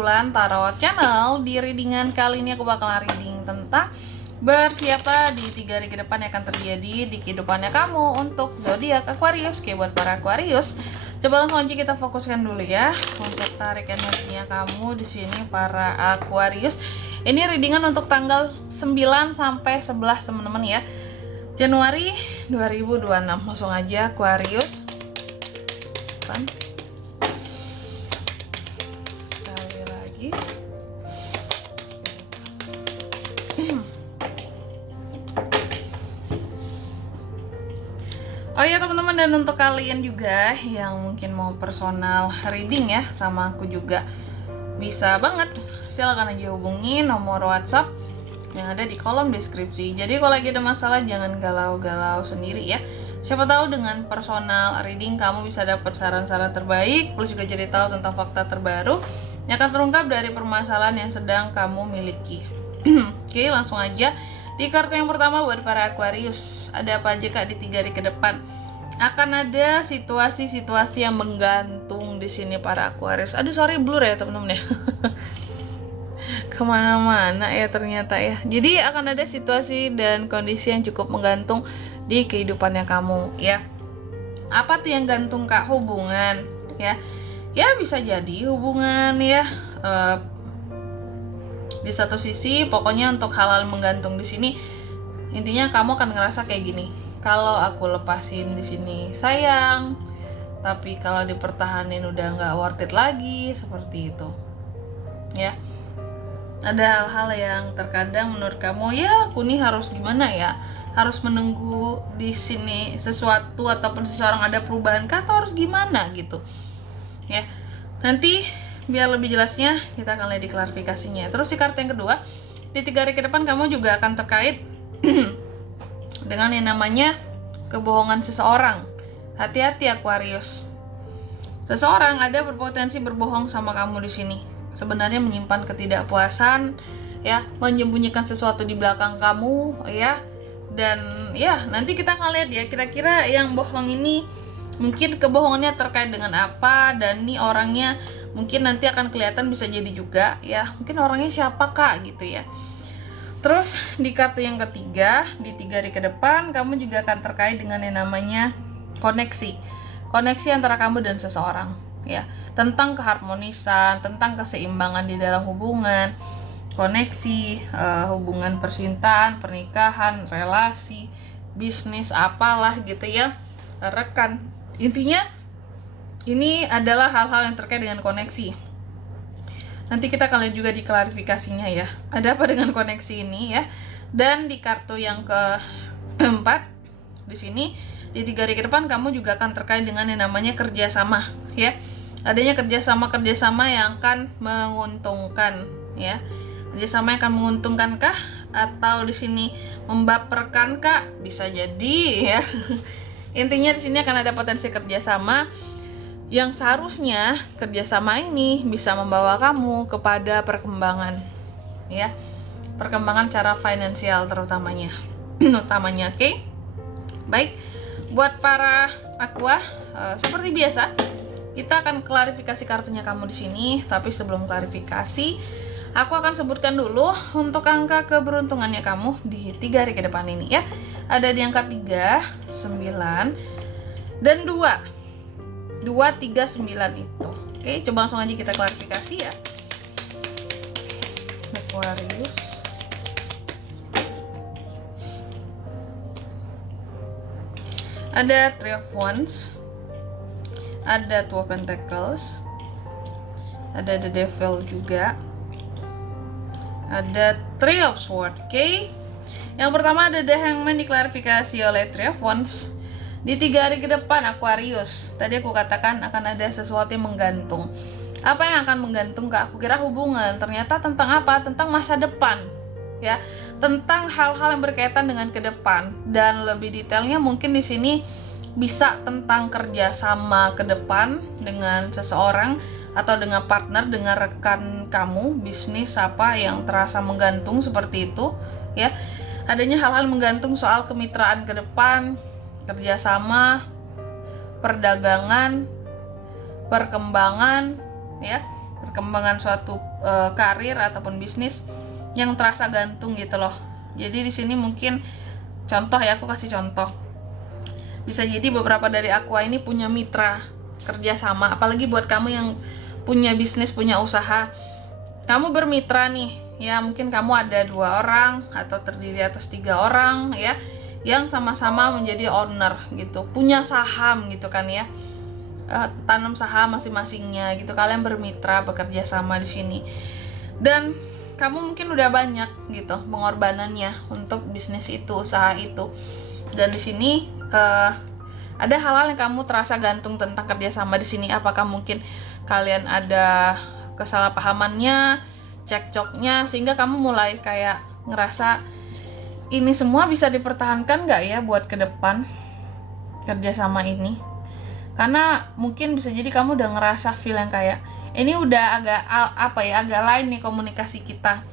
Bulan Tarot Channel. Di readingan kali ini aku bakal reading tentang bersiapa di 3 hari ke depan yang akan terjadi di kehidupannya kamu untuk zodiak Aquarius. Oke, buat para Aquarius, coba langsung aja kita fokuskan dulu ya untuk tarik energinya kamu di sini para Aquarius. Ini readingan untuk tanggal 9 sampai 11 teman-teman ya. Januari 2026. Langsung aja Aquarius. Sekali lagi. Oh ya teman-teman, dan untuk kalian juga yang mungkin mau personal reading ya sama aku juga, bisa banget, silakan aja hubungi nomor WhatsApp yang ada di kolom deskripsi. Jadi kalau lagi ada masalah jangan galau-galau sendiri ya. Siapa tahu dengan personal reading kamu bisa dapat saran-saran terbaik, plus juga jadi tahu tentang fakta terbaru yang akan terungkap dari permasalahan yang sedang kamu miliki. Oke, langsung aja. Di kartu yang pertama buat para Aquarius, ada apa aja Kak di 3 hari ke depan? Akan ada situasi-situasi yang menggantung di sini para Aquarius. Aduh sorry blur ya teman-teman ya. Kemana-mana ya ternyata ya. Jadi akan ada situasi dan kondisi yang cukup menggantung di kehidupannya kamu ya. Apa tuh yang gantung Kak? Hubungan ya. Ya bisa jadi hubungan ya. Di satu sisi pokoknya untuk hal-hal menggantung di sini, intinya kamu akan ngerasa kayak gini, kalau aku lepasin di sini sayang, tapi kalau dipertahanin udah nggak worth it lagi, seperti itu ya. Ada hal-hal yang terkadang menurut kamu ya aku nih harus gimana ya, harus menunggu di sini sesuatu ataupun seseorang ada perubahan kah, atau harus gimana gitu ya. Nanti biar lebih jelasnya kita akan lihat di klarifikasinya. Terus di kartu yang kedua, di 3 hari ke depan kamu juga akan terkait dengan yang namanya kebohongan seseorang. Hati-hati Aquarius. Seseorang ada berpotensi berbohong sama kamu di sini. Sebenarnya menyimpan ketidakpuasan ya, menyembunyikan sesuatu di belakang kamu ya. Dan ya, nanti kita akan lihat ya kira-kira yang bohong ini mungkin kebohongannya terkait dengan apa, dan nih orangnya mungkin nanti akan kelihatan, bisa jadi juga ya mungkin orangnya siapa Kak gitu ya. Terus di kartu yang ketiga, di 3 hari ke depan kamu juga akan terkait dengan yang namanya koneksi antara kamu dan seseorang ya, tentang keharmonisan, tentang keseimbangan di dalam hubungan, koneksi, hubungan percintaan, pernikahan, relasi, bisnis, apalah gitu ya, rekan. Intinya ini adalah hal-hal yang terkait dengan koneksi. Nanti kita akan lihat juga di klarifikasinya ya, ada apa dengan koneksi ini ya. Dan di kartu yang keempat, di sini di 3 hari ke depan kamu juga akan terkait dengan yang namanya kerjasama ya. Adanya kerjasama yang akan menguntungkan ya. Kerjasama yang akan menguntungkan kah, atau di sini membaperkan kah? Bisa jadi ya. Intinya di sini akan ada potensi kerjasama yang seharusnya kerjasama ini bisa membawa kamu kepada perkembangan ya, perkembangan cara finansial terutamanya utamanya. Oke, baik. Buat para Aqua, seperti biasa kita akan klarifikasi kartunya kamu di sini. Tapi sebelum klarifikasi, aku akan sebutkan dulu untuk angka keberuntungannya kamu di 3 hari ke depan ini ya. Ada di angka 3, 9, dan 2, 239 itu. Oke, coba langsung aja kita klarifikasi ya. Aquarius. Ada Three of Wands, ada Two of Pentacles, ada The Devil juga, ada Three of Swords. Oke, yang pertama ada The Hangman diklarifikasi oleh Three of Wands. Di 3 hari ke depan Aquarius, tadi aku katakan akan ada sesuatu yang menggantung. Apa yang akan menggantung Kak? Aku kira hubungan, ternyata tentang apa? Tentang masa depan ya, tentang hal-hal yang berkaitan dengan ke depan. Dan lebih detailnya mungkin di sini bisa tentang kerjasama ke depan dengan seseorang, atau dengan partner, dengan rekan kamu, bisnis apa yang terasa menggantung seperti itu ya. Adanya hal-hal menggantung soal kemitraan ke depan, kerjasama, perdagangan, perkembangan ya. perkembangan suatu karir ataupun bisnis yang terasa gantung gitu loh. Jadi di sini mungkin contoh ya, aku kasih contoh. Bisa jadi beberapa dari Aqua ini punya mitra kerja sama, apalagi buat kamu yang punya bisnis, punya usaha. Kamu bermitra nih, ya mungkin kamu ada 2 orang atau terdiri atas 3 orang ya, yang sama-sama menjadi owner gitu, punya saham gitu kan ya, tanam saham masing-masingnya gitu. Kalian bermitra, bekerja sama di sini, dan kamu mungkin udah banyak gitu pengorbanannya untuk bisnis itu, usaha itu. Dan di sini ada hal-hal yang kamu terasa gantung tentang kerjasama di sini. Apakah mungkin kalian ada kesalahpahamannya, cekcoknya, sehingga kamu mulai kayak ngerasa ini semua bisa dipertahankan nggak ya buat ke depan kerjasama ini? Karena mungkin bisa jadi kamu udah ngerasa feel yang kayak ini udah agak agak lain nih komunikasi kita,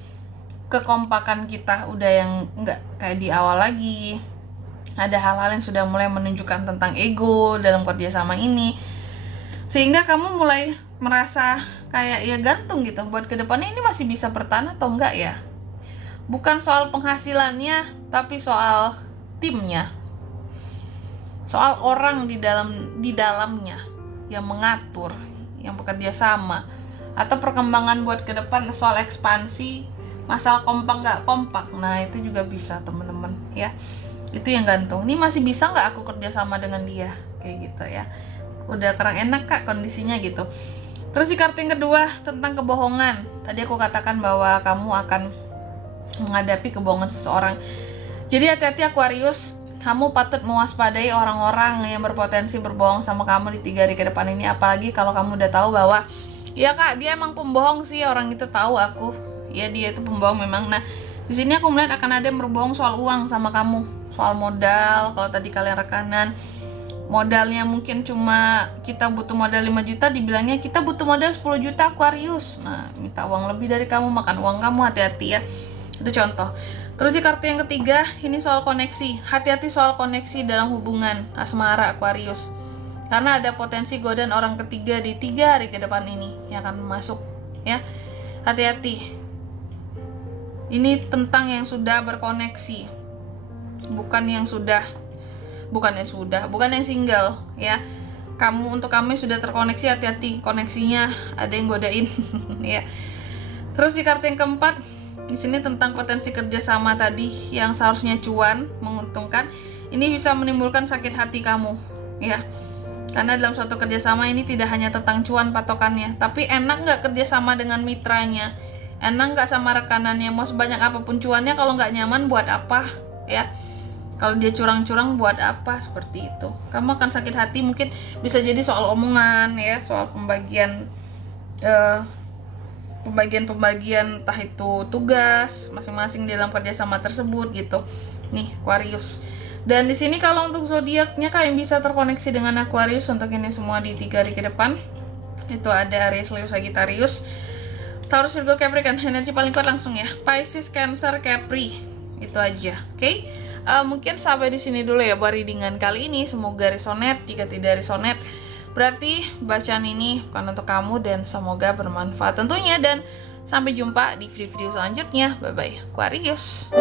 kekompakan kita udah yang nggak kayak di awal lagi. Ada hal-hal yang sudah mulai menunjukkan tentang ego dalam kerjasama ini, sehingga kamu mulai merasa kayak ya gantung gitu buat kedepannya ini masih bisa bertahan atau enggak ya. Bukan soal penghasilannya, tapi soal timnya, soal orang di dalamnya yang mengatur, yang bekerja sama, atau perkembangan buat ke depan, soal ekspansi, masalah kompak nggak kompak. Nah itu juga bisa teman-teman ya, itu yang gantung. Ini masih bisa nggak aku kerja sama dengan dia, kayak gitu ya. Udah kurang enak kak kondisinya gitu. Terus di kartu yang kedua tentang kebohongan. Tadi aku katakan bahwa kamu akan menghadapi kebohongan seseorang. Jadi hati-hati Aquarius, kamu patut mewaspadai orang-orang yang berpotensi berbohong sama kamu di 3 hari ke depan ini. Apalagi kalau kamu udah tahu bahwa ya kak, dia emang pembohong sih, orang itu tahu aku, ya dia itu pembohong memang. Nah di sini aku melihat akan ada yang berbohong soal uang sama kamu, soal modal. Kalau tadi kalian rekanan, modalnya mungkin cuma kita butuh modal 5 juta, dibilangnya kita butuh modal 10 juta Aquarius. Nah minta uang lebih dari kamu, makan uang kamu, hati-hati ya. Itu contoh. Terus di kartu yang ketiga, ini soal koneksi. Hati-hati soal koneksi dalam hubungan asmara Aquarius. Karena ada potensi godaan orang ketiga di 3 hari ke depan ini yang akan masuk ya. Hati-hati. Ini tentang yang sudah berkoneksi. Bukan yang single ya. Untuk kamu yang sudah terkoneksi, hati-hati, koneksinya ada yang godain ya. Terus di kartu yang keempat, di sini tentang potensi kerjasama tadi yang seharusnya cuan, menguntungkan, ini bisa menimbulkan sakit hati kamu ya. Karena dalam suatu kerjasama ini tidak hanya tentang cuan patokannya, tapi enak nggak kerjasama dengan mitranya, enak nggak sama rekanannya. Mau sebanyak apapun cuannya, kalau nggak nyaman buat apa ya. Kalau dia curang-curang buat apa, seperti itu. Kamu akan sakit hati, mungkin bisa jadi soal omongan ya, soal pembagian entah itu tugas masing-masing dalam kerjasama tersebut gitu. Nih Aquarius. Dan di sini kalau untuk zodiaknya kalian bisa terkoneksi dengan Aquarius untuk ini semua di 3 hari ke depan. Itu ada Aries, Leo, Sagittarius, Taurus, Virgo, Capricorn. Energi paling kuat langsung ya. Pisces, Cancer, Capri. Itu aja. Oke? Mungkin sampai di sini dulu ya buat readingan kali ini. Semoga resonate. Jika tidak resonate, berarti bacaan ini bukan untuk kamu, dan semoga bermanfaat tentunya. Dan sampai jumpa di video-video selanjutnya. Bye bye Aquarius.